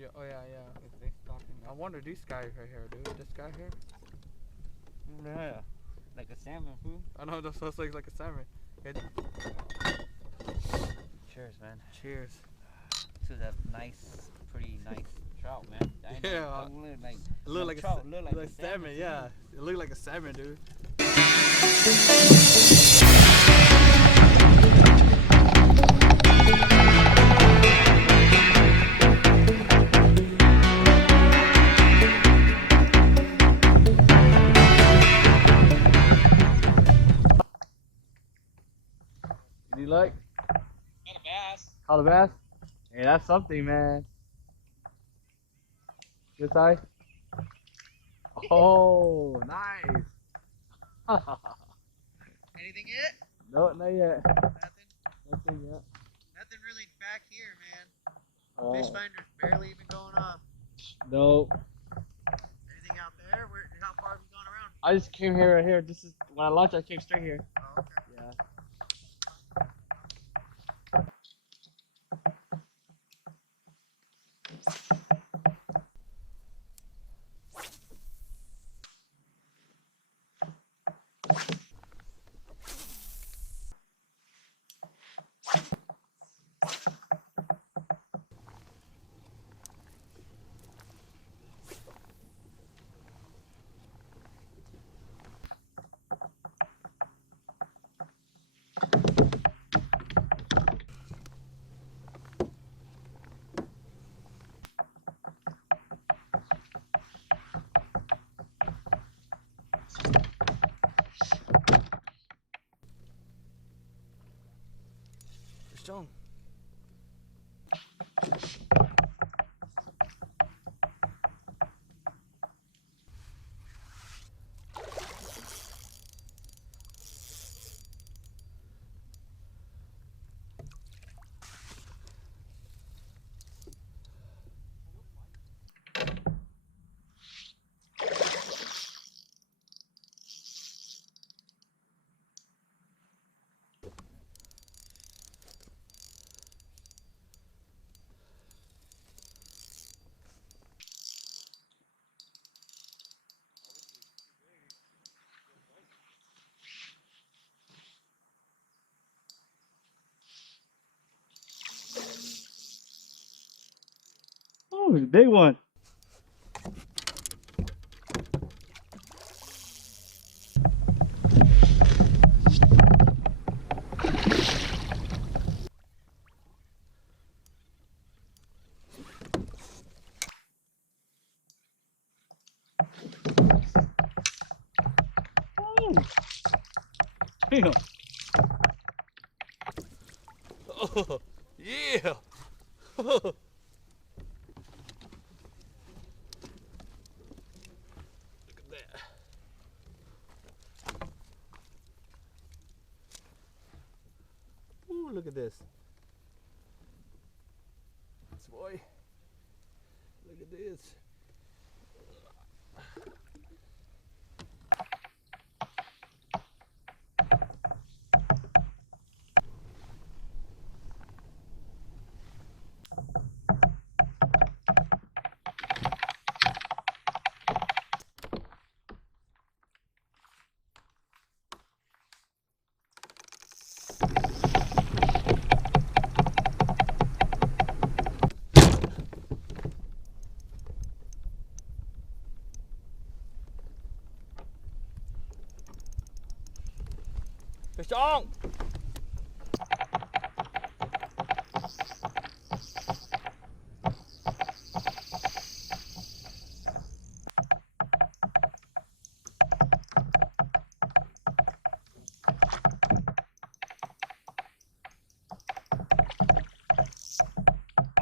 Yeah, oh yeah, yeah. If they stop in I wonder these guys right here, dude. This guy here. yeah, like a salmon food. I know this looks like a salmon. It, Cheers, man. cheers. To that nice, pretty nice trout, man. I know, Yeah. don't look like It look like trout, a, look like a salmon, yeah. It looked like a salmon, dude. You like? Got a bass. Caught a bass? Hey, that's something, man. Good size? Oh, nice. Anything yet? No, not yet. Nothing. Nothing yet. Nothing really back here, man. Oh. Fish finder's barely even going off. Nope. Anything out there? How far have you gone around? I just came here right here. This is when I launched. I came straight here. Oh, okay. Yeah. Stone. Oh, big one. Oh, damn. Oh, yeah. Look at that. Ooh, look at this. This boy. Look at this. Fish on!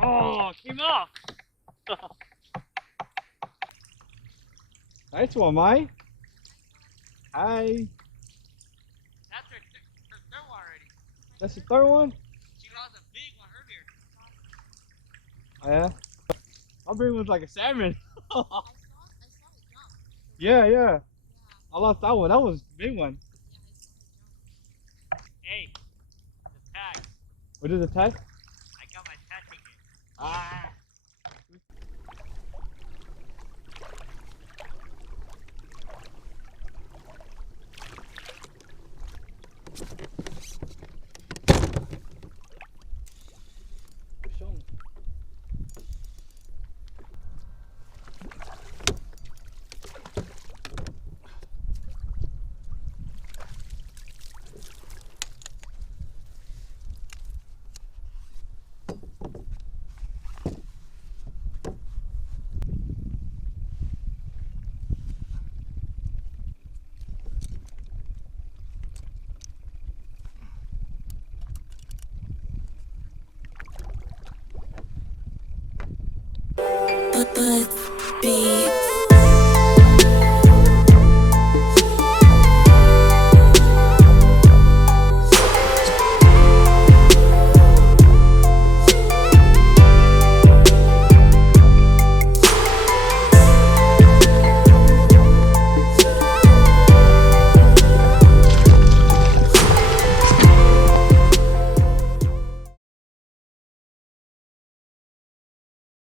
Oh, came off! Nice one, Mike. Hi. That's her third one already. That's the third one? She lost a big one earlier. Oh, yeah? My big one's like a salmon. I saw it jump. Yeah, yeah. Yeah. I lost that one. That was a big one. Hey, the tag. What is the tag? I got my tag ticket. Ah. Beats.